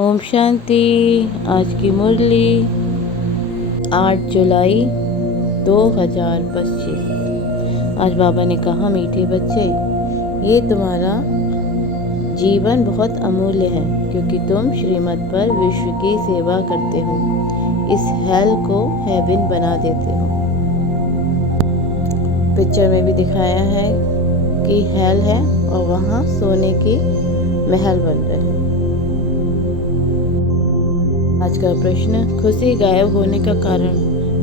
ओम शांति। आज की मुरली 8 जुलाई 2025। आज बाबा ने कहा, मीठे बच्चे, ये तुम्हारा जीवन बहुत अमूल्य है, क्योंकि तुम श्रीमत पर विश्व की सेवा करते हो। इस हेल को हेवन बना देते हो। पिक्चर में भी दिखाया है कि हेल है और वहाँ सोने की महल बन रहे हैं। आज का प्रश्न, खुशी गायब होने का कारण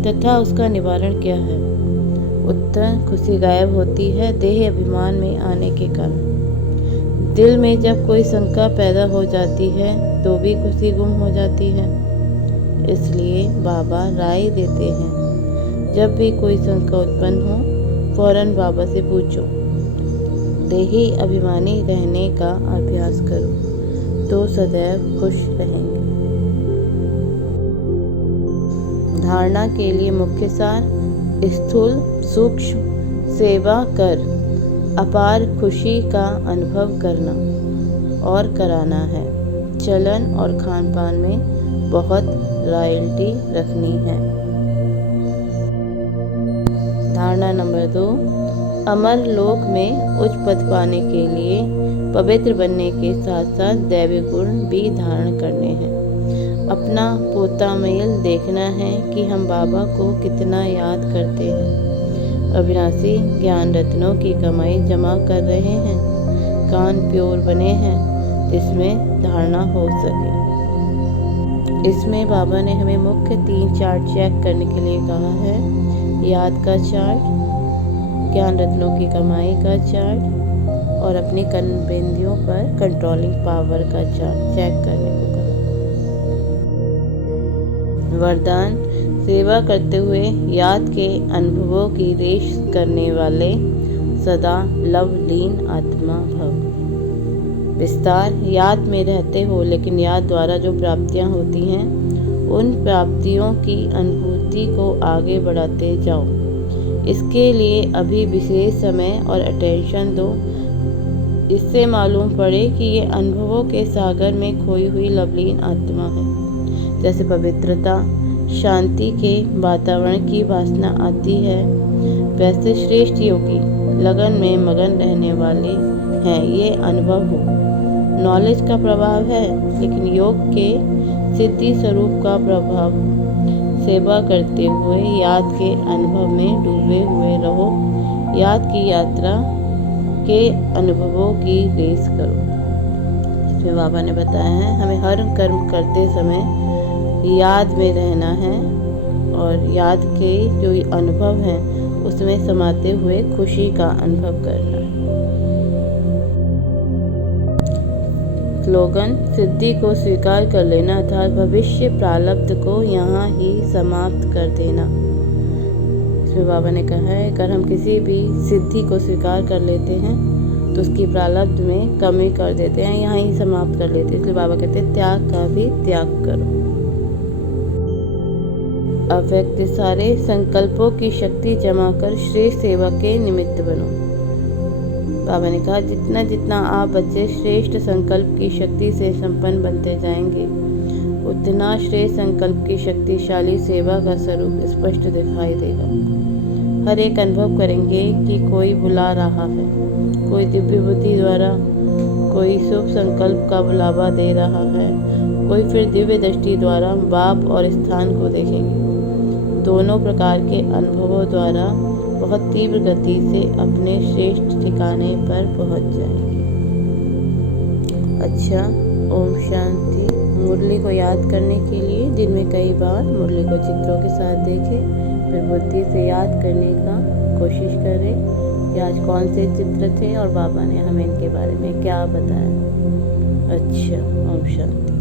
तथा उसका निवारण क्या है? उत्तर, खुशी गायब होती है देह अभिमान में आने के कारण। दिल में जब कोई शंका पैदा हो जाती है तो भी खुशी गुम हो जाती है। इसलिए बाबा राय देते हैं, जब भी कोई शंका उत्पन्न हो फौरन बाबा से पूछो। देही अभिमानी रहने का अभ्यास करो तो सदैव खुश रहेंगे। धारणा के लिए मुख्य सार, स्थूल सूक्ष्म सेवा कर अपार खुशी का अनुभव करना और कराना है। चलन और खान पान में बहुत रॉयल्टी रखनी है। धारणा नंबर 2, अमर लोक में उच्च पद पाने के लिए पवित्र बनने के साथ साथ दैवी गुण भी धारण करने हैं। अपना पोता मेल देखना है कि हम बाबा को कितना याद करते हैं। अविनाशी ज्ञान रत्नों की कमाई जमा कर रहे हैं। कान प्योर बने हैं जिसमें धारणा हो सके। इसमें बाबा ने हमें मुख्य 3 चार्ट चेक करने के लिए कहा है। याद का चार्ट, ज्ञान रत्नों की कमाई का चार्ट और अपनी कर्मेंद्रियों पर कंट्रोलिंग पावर का चार्ट चेक करने को कहा। वरदान, सेवा करते हुए याद के अनुभवों की रेश करने वाले सदा लवलीन आत्मा भव। विस्तार, याद में रहते हो लेकिन याद द्वारा जो प्राप्तियां होती हैं उन प्राप्तियों की अनुभूति को आगे बढ़ाते जाओ। इसके लिए अभी विशेष समय और अटेंशन दो। इससे मालूम पड़े कि ये अनुभवों के सागर में खोई हुई लवलीन आत्मा है। जैसे पवित्रता, शांति के वातावरण की वासना आती है, वैसे श्रेष्ठ योगी लगन में मगन रहने वाले हैं। ये अनुभव हो। नॉलेज का प्रभाव है लेकिन योग के सिद्धि स्वरूप का प्रभाव हो। सेवा करते हुए याद के अनुभव में डूबे हुए रहो। याद की यात्रा के अनुभवों की रेस करो। इसमें बाबा ने बताया है, हमें हर कर्म करते समय याद में रहना है और याद के जो अनुभव हैं उसमें समाते हुए खुशी का अनुभव करना है। स्लोगन, सिद्धि को स्वीकार कर लेना था भविष्य प्रारब्ध को यहाँ ही समाप्त कर देना। इसमें बाबा ने कहा है, अगर हम किसी भी सिद्धि को स्वीकार कर लेते हैं तो उसकी प्रारब्ध में कमी कर देते हैं, यहाँ ही समाप्त कर लेते हैं। इसलिए बाबा कहते हैं, त्याग का भी त्याग करो। अव्यक्त सारे संकल्पों की शक्ति जमा कर श्रेष्ठ सेवा के निमित्त बनो। बाबा ने कहा, जितना जितना आप बच्चे श्रेष्ठ संकल्प की शक्ति से संपन्न बनते जाएंगे उतना श्रेष्ठ संकल्प की शक्तिशाली सेवा का स्वरूप स्पष्ट दिखाई देगा। हर एक अनुभव करेंगे कि कोई बुला रहा है, कोई दिव्य बुद्धि द्वारा कोई शुभ संकल्प का बुलावा दे रहा है, कोई फिर दिव्य दृष्टि द्वारा बाप और स्थान को देखेंगे। दोनों प्रकार के अनुभवों द्वारा बहुत तीव्र गति से अपने श्रेष्ठ ठिकाने पर पहुंच जाएंगे। अच्छा, ओम शांति। मुरली को याद करने के लिए दिन में कई बार मुरली को चित्रों के साथ देखें, फिर बुद्धि से याद करने का कोशिश करें कि आज कौन से चित्र थे और बाबा ने हमें इनके बारे में क्या बताया। अच्छा, ओम शांति।